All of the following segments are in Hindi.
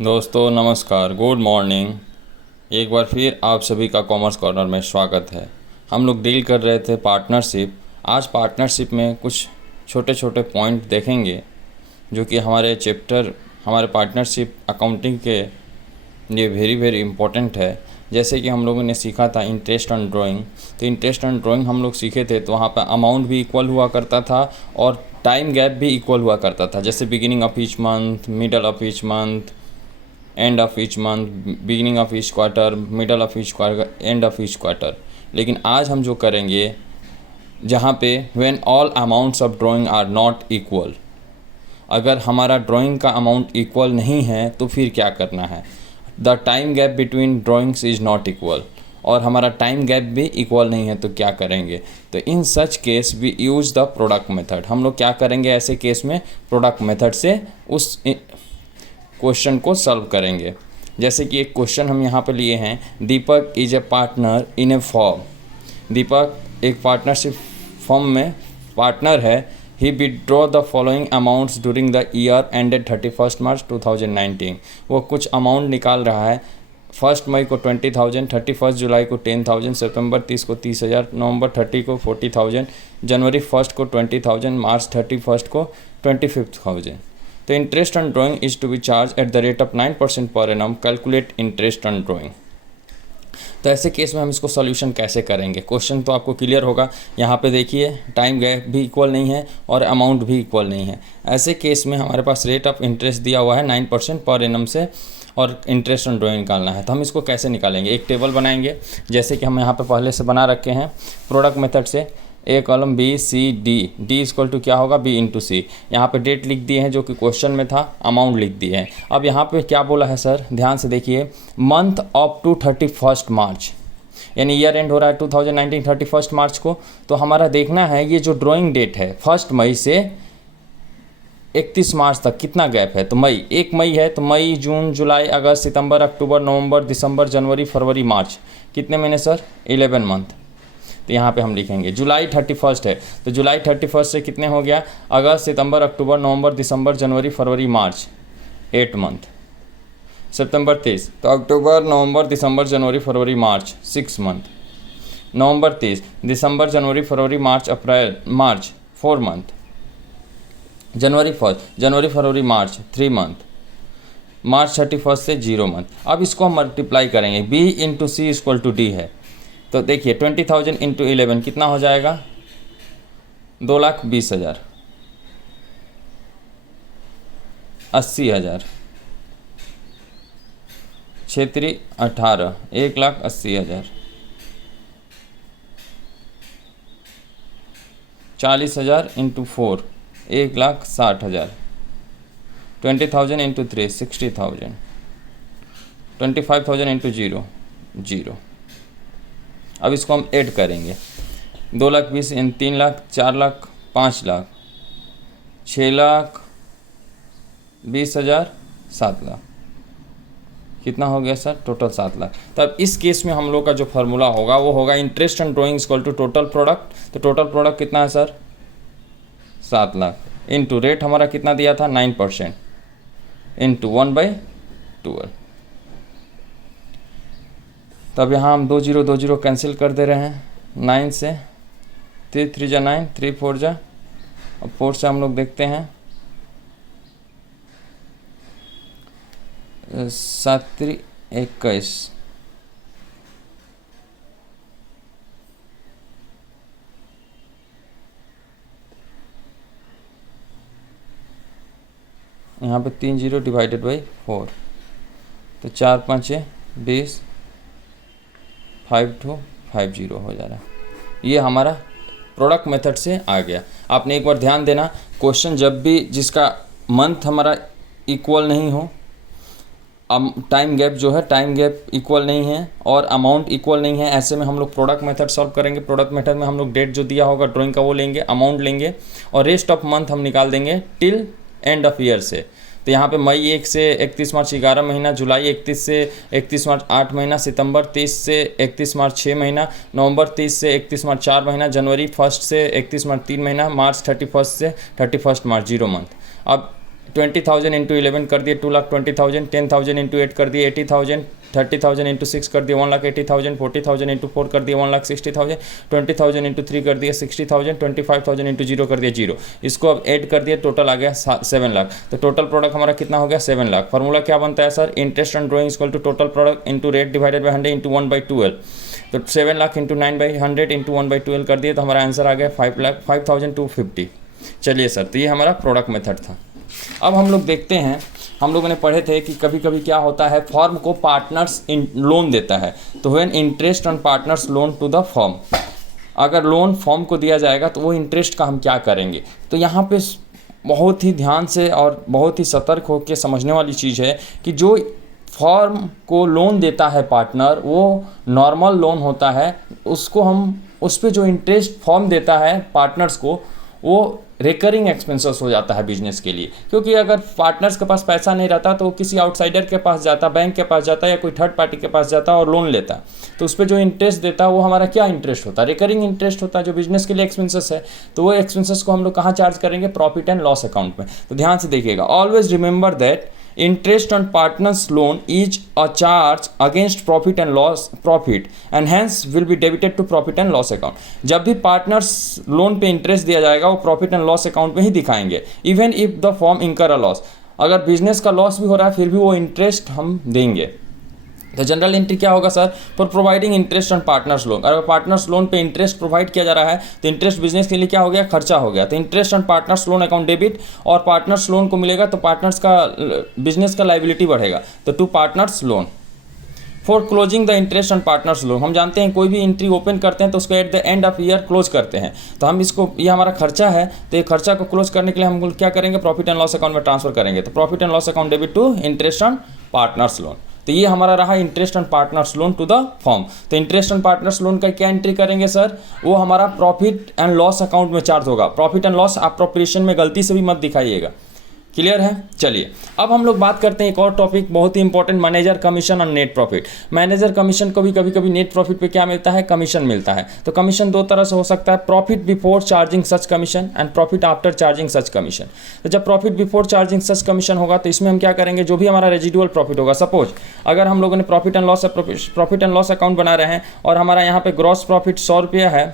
दोस्तों नमस्कार, गुड मॉर्निंग। एक बार फिर आप सभी का कॉमर्स कॉर्नर में स्वागत है। हम लोग डील कर रहे थे पार्टनरशिप। आज पार्टनरशिप में कुछ छोटे छोटे पॉइंट देखेंगे जो कि हमारे पार्टनरशिप अकाउंटिंग के लिए वेरी वेरी इंपॉर्टेंट है। जैसे कि हम लोगों ने सीखा था इंटरेस्ट ऑन ड्राइंग, तो इंटरेस्ट ऑन ड्राइंग हम लोग सीखे थे, तो वहाँ पर अमाउंट भी इक्वल हुआ करता था और टाइम गैप भी इक्वल हुआ करता था। जैसे beginning of each month, middle of each month, end of each month, beginning of each quarter, middle of each quarter, end of each quarter. लेकिन आज हम जो करेंगे जहाँ पे when all amounts of drawing are not equal, अगर हमारा ड्राइंग का अमाउंट इक्वल नहीं है तो फिर क्या करना है। The time gap between drawings is not equal, और हमारा टाइम गैप भी इक्वल नहीं है तो क्या करेंगे। तो in such case we use the product method. हम लोग क्या करेंगे ऐसे केस में, प्रोडक्ट मेथड से उस क्वेश्चन को सॉल्व करेंगे। जैसे कि एक क्वेश्चन हम यहाँ पे लिए हैं, Deepak is a partner in a firm. Deepak एक पार्टनरशिप फॉर्म में पार्टनर है। He withdraw the following amounts during the year ended 31 March 2019। वो कुछ अमाउंट निकाल रहा है। 1 मई को 20,000, 31 जुलाई को 10,000, सितंबर 30 को 30,000, नवंबर 30 को 40,000, जनवरी 1 को 20,000, मार्च 31 को 25,000। तो interest on drawing is to be charge at the rate of 9% per annum. Calculate interest on drawing. तो ऐसे केस में हम इसको सॉल्यूशन कैसे करेंगे, क्वेश्चन तो आपको क्लियर होगा। यहाँ पे देखिए टाइम गैप भी इक्वल नहीं है और अमाउंट भी इक्वल नहीं है। ऐसे केस में हमारे पास रेट ऑफ इंटरेस्ट दिया हुआ है 9% पर एनम से, और इंटरेस्ट ऑन ड्राइंग निकालना है। तो हम इसको कैसे निकालेंगे, एक टेबल बनाएंगे जैसे कि हम यहाँ पे पहले से बना रखे हैं प्रोडक्ट मेथड से। A column B C D, D equal to क्या होगा, बी इंटू सी। यहाँ पे डेट लिख दिए हैं जो कि क्वेश्चन में था, अमाउंट लिख दिए हैं। अब यहाँ पे क्या बोला है सर, ध्यान से देखिए, मंथ अप टू 31 मार्च, यानी ईयर एंड हो रहा है 2019 31 मार्च को। तो हमारा देखना है ये जो ड्राइंग डेट है 1 मई से 31 मार्च तक कितना गैप है। तो मई, 1 मई है तो मई, जून, जुलाई, अगस्त, सितंबर, अक्टूबर, नवंबर, दिसंबर, जनवरी, फरवरी, मार्च, कितने महीने सर, 11 मंथ। तो यहाँ पे हम लिखेंगे जुलाई 31 है तो जुलाई 31 से कितने हो गया, अगस्त, सितंबर, अक्टूबर, नवंबर, दिसंबर, जनवरी, फरवरी, मार्च, 8 मंथ। सितंबर 30 तो अक्टूबर, नवंबर, दिसंबर, जनवरी, फरवरी, मार्च, 6 मंथ। नवंबर 30, दिसंबर, जनवरी, फरवरी, मार्च, अप्रैल, मार्च, 4 मंथ। जनवरी 1, जनवरी, फरवरी, मार्च, 3 मंथ। मार्च 31 से 0 मंथ। अब इसको हम मल्टीप्लाई करेंगे, B into C equal to D है। तो देखिए 20,000 इंटू 11 कितना हो जाएगा, 2,20,000, 80,000, क्षेत्रीय 18, 1,80,000, 40,000 इंटू 4, 1,60,000, 20,000 इंटू 3, 60,000, 25,000 इंटू 0, 0। अब इसको हम ऐड करेंगे, 2,20,000 इन 3 लाख, 4 लाख, 5 लाख, 6,20,000, 7 लाख, कितना हो गया सर, टोटल 7 लाख। तो अब इस केस में हम लोग का जो फार्मूला होगा वो होगा interest on drawing equal to total product. तो टोटल प्रोडक्ट कितना है सर, 7 लाख, इंटू रेट हमारा कितना दिया था 9%, इंटू 1/12। तब यहाँ हम 2 0 कैंसिल कर दे रहे हैं, 9 से 3 3 जा 9, 3 4 जा, अब 4 से हम लोग देखते हैं 7 3 21, यहाँ पे 3 0 डिवाइडेड बाई 4, तो 4 5 20, 5250 हो जा रहा है। ये हमारा प्रोडक्ट मेथड से आ गया। आपने एक बार ध्यान देना, क्वेश्चन जब भी जिसका मंथ हमारा इक्वल नहीं हो, टाइम गैप जो है टाइम गैप इक्वल नहीं है और अमाउंट इक्वल नहीं है, ऐसे में हम लोग प्रोडक्ट मेथड सॉल्व करेंगे। प्रोडक्ट मेथड में हम लोग डेट जो दिया होगा ड्राइंग का वो लेंगे, अमाउंट लेंगे और रेस्ट ऑफ मंथ हम निकाल देंगे टिल एंड ऑफ ईयर से। तो यहाँ पे मई 1 से 31 मार्च 11 महीना, जुलाई 31 से 31 मार्च 8 महीना, सितंबर 30 से 31 मार्च 6 महीना, नवंबर 30 से 31 मार्च 4 महीना, जनवरी 1 से 31 मार्च 3 महीना, मार्च 31 से 31 मार्च 0 मंथ। अब 20,000 इंटू 11 कर दिए 2,20,000, 10,000 इंटू 8 कर दिए 80,000, 30,000 इंटू 6 कर दिए 1,80,000, 40,000 इंटू 4 कर दिए 1,60,000, 20,000 इंटू 3 कर दिए 60,000, 25,000 इंटू 0 कर दिए 0। इसको अब ऐड कर दिए, टोटल आ गया 7 लाख। तो टोटल प्रोडक्ट हमारा कितना हो गया 7 लाख। फार्मूला क्या बनता है sir, interest on drawing equal to total product into rate divided by 100 into 1/12। तो 7 लाख इंटू 9/100 इंटू 1/12 कर दिए, तो हमारा आंसर आ गया 5,250। चलिए सर, तो ये हमारा प्रोडक्ट मेथड था। अब हम लोग देखते हैं, हम लोगों ने पढ़े थे कि कभी कभी क्या होता है, फॉर्म को पार्टनर्स लोन देता है, तो when interest on partners loan to the firm, अगर लोन फॉर्म को दिया जाएगा तो वो इंटरेस्ट का हम क्या करेंगे। तो यहाँ पे बहुत ही ध्यान से और बहुत ही सतर्क होकर समझने वाली चीज़ है कि जो फॉर्म को लोन देता है पार्टनर, वो नॉर्मल लोन होता है, उसको हम उस पर जो इंटरेस्ट फॉर्म देता है पार्टनर्स को, वो रिकरिंग एक्सपेंसेस हो जाता है बिजनेस के लिए। क्योंकि अगर पार्टनर्स के पास पैसा नहीं रहता तो किसी आउटसाइडर के पास जाता, बैंक के पास जाता या कोई थर्ड पार्टी के पास जाता और लोन लेता, तो उस पर जो इंटरेस्ट देता है वो हमारा क्या इंटरेस्ट होता है, रिकरिंग इंटरेस्ट होता है, जो बिजनेस के लिए एक्सपेंसेस है। तो वो एक्सपेंसेस को हम लोग कहाँ चार्ज करेंगे, प्रॉफिट एंड लॉस अकाउंट में। तो ध्यान से देखिएगा, always remember that interest on partners loan is a charge against profit and loss profit and hence will be debited to profit and loss account। जब भी पार्टनर्स लोन पे इंटरेस्ट दिया जाएगा वो प्रॉफिट एंड लॉस अकाउंट में ही दिखाएंगे, इवन इफ द फॉर्म इंकर अ लॉस। अगर बिजनेस का लॉस भी हो रहा है फिर भी वो इंटरेस्ट हम देंगे। तो जनरल एंट्री क्या होगा sir, for providing interest on partners loan. अगर पार्टनर्स लोन पे इंटरेस्ट प्रोवाइड किया जा रहा है तो इंटरेस्ट बिजनेस के लिए क्या हो गया, खर्चा हो गया। तो interest on partners loan account debit, और पार्टनर्स लोन को मिलेगा तो पार्टनर्स का बिजनेस का लाइबिलिटी बढ़ेगा, तो to partners loan. For closing the interest on partners loan, हम जानते हैं कोई भी एंट्री ओपन करते हैं तो उसको at the end of year close करते हैं, तो हम इसको, ये हमारा खर्चा है, तो ये खर्चा को क्लोज करने के लिए हम क्या करेंगे, प्रॉफिट एंड लॉस अकाउंट में ट्रांसफर करेंगे। तो profit and loss account debit to interest on partners loan. तो ये हमारा रहा interest on partners loan to the firm. तो इंटरेस्ट ऑन पार्टनर्स लोन का क्या एंट्री करेंगे सर, वो हमारा प्रॉफिट एंड लॉस अकाउंट में चार्ज होगा। प्रॉफिट एंड लॉस अप्रोप्रिएशन में गलती से भी मत दिखाइएगा। क्लियर है। चलिए अब हम लोग बात करते हैं एक और टॉपिक बहुत ही इंपॉर्टेंट, मैनेजर कमीशन और नेट प्रॉफिट। मैनेजर कमीशन को भी कभी कभी नेट प्रॉफिट पे क्या मिलता है, कमीशन मिलता है। तो कमीशन दो तरह से हो सकता है, profit before charging such commission and profit after charging such commission. तो जब प्रॉफिट बिफोर चार्जिंग सच कमीशन होगा तो इसमें हम क्या करेंगे, जो भी हमारा रेजिडुअल प्रॉफिट होगा, सपोज अगर हम लोगों ने प्रॉफिट एंड लॉस अकाउंट बना रहे हैं और हमारा यहाँ पे ग्रॉस प्रॉफिट 100 रुपया है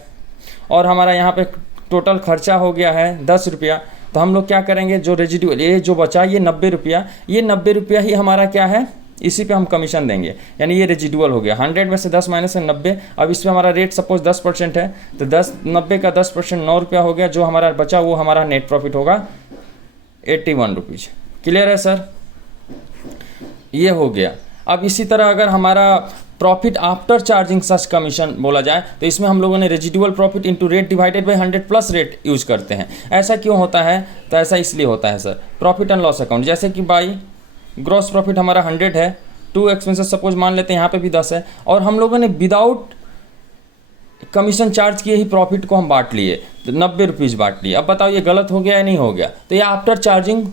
और हमारा यहाँ पे टोटल खर्चा हो गया है 10 रुपया, तो हम लोग क्या करेंगे, जो रेजिडुअल ये जो बचा ये 90 रुपया, ये 90 रुपया ही हमारा क्या है, इसी पे हम कमीशन देंगे। यानी ये रेजिडुअल हो गया, 100 में से 10 माइनस है 90। अब इस पर हमारा रेट सपोज 10% है, तो 90 का 10% 9 रुपया हो गया, जो हमारा बचा वो हमारा नेट प्रॉफिट होगा 81 रुपीज़। क्लियर है सर, ये हो गया। अब इसी तरह अगर हमारा प्रॉफिट आफ्टर चार्जिंग सच कमीशन बोला जाए तो इसमें हम लोगों ने residual profit into rate divided by 100 plus rate use करते हैं। ऐसा क्यों होता है, तो ऐसा इसलिए होता है sir, profit and loss account, जैसे कि बाई ग्रॉस प्रॉफिट हमारा 100 है, 2 एक्सपेंसेस सपोज मान लेते हैं, यहाँ पे भी 10 है, और हम लोगों ने विदाउट कमीशन चार्ज किए ही प्रॉफिट को हम बांट लिए, तो 90 रुपीज़ बांट लिए। अब बताओ ये गलत हो गया या नहीं हो गया, तो ये आफ्टर चार्जिंग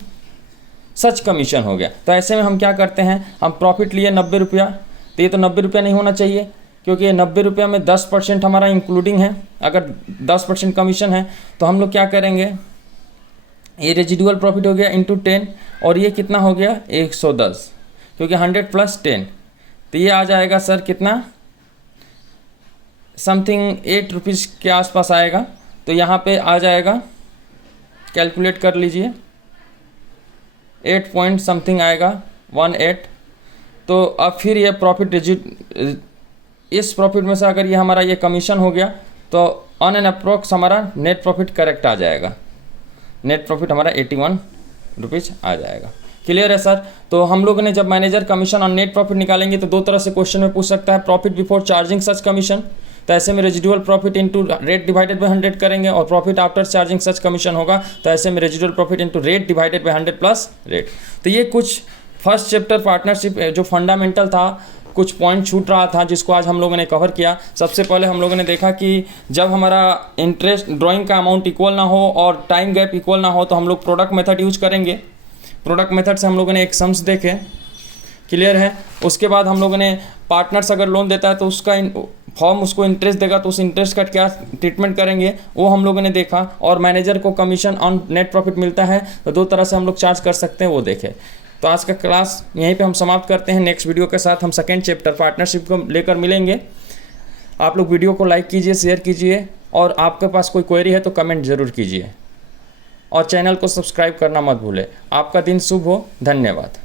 सच कमीशन हो गया। तो ऐसे में हम क्या करते हैं, हम प्रॉफिट लिए 90 रुपया, तो ये तो 90 रुपया नहीं होना चाहिए, क्योंकि ये 90 रुपया में 10% हमारा इंक्लूडिंग है। अगर 10% कमीशन है तो हम लोग क्या करेंगे, ये रेजिडुअल प्रॉफिट हो गया इंटू 10, और ये कितना हो गया 110, क्योंकि 100 प्लस 10, तो ये आ जाएगा सर कितना, समथिंग 8 रुपीज़ के आसपास आएगा। तो यहाँ पे आ जाएगा, कैलकुलेट कर लीजिए, 8 पॉइंट समथिंग आएगा 18। तो अब फिर ये प्रॉफिट इस प्रॉफिट में से अगर ये हमारा ये कमीशन हो गया तो ऑन एन अप्रोक्स हमारा नेट प्रॉफिट करेक्ट आ जाएगा, नेट प्रॉफिट हमारा 81 रुपीज़ आ जाएगा। क्लियर है सर। तो हम लोगों ने जब मैनेजर कमीशन और नेट प्रॉफिट निकालेंगे तो दो तरह से क्वेश्चन में पूछ सकता है, प्रॉफिट बिफोर चार्जिंग सच कमीशन, तो ऐसे में residual profit into rate divided by 100 करेंगे, और प्रॉफिट आफ्टर चार्जिंग सच कमीशन होगा तो ऐसे में residual profit into rate divided by 100 plus rate. तो ये कुछ फर्स्ट चैप्टर पार्टनरशिप जो फंडामेंटल था, कुछ पॉइंट छूट रहा था जिसको आज हम लोगों ने कवर किया। सबसे पहले हम लोगों ने देखा कि जब हमारा इंटरेस्ट ड्राइंग का अमाउंट इक्वल ना हो और टाइम गैप इक्वल ना हो तो हम लोग प्रोडक्ट मेथड यूज करेंगे। प्रोडक्ट मेथड से हम लोगों ने एक सम्स देखे, क्लियर है। उसके बाद हम लोगों ने पार्टनर्स अगर लोन देता है तो उसका फॉर्म उसको इंटरेस्ट देगा, तो उस इंटरेस्ट का क्या ट्रीटमेंट करेंगे वो हम लोगों ने देखा। और मैनेजर को कमीशन ऑन नेट प्रॉफिट मिलता है, तो 2 तरह से हम लोग चार्ज कर सकते हैं, वो देखें। तो आज का क्लास यहीं पे हम समाप्त करते हैं। नेक्स्ट वीडियो के साथ हम सेकेंड चैप्टर पार्टनरशिप को लेकर मिलेंगे। आप लोग वीडियो को लाइक कीजिए, शेयर कीजिए, और आपके पास कोई क्वेरी है तो कमेंट ज़रूर कीजिए, और चैनल को सब्सक्राइब करना मत भूलें। आपका दिन शुभ हो। धन्यवाद।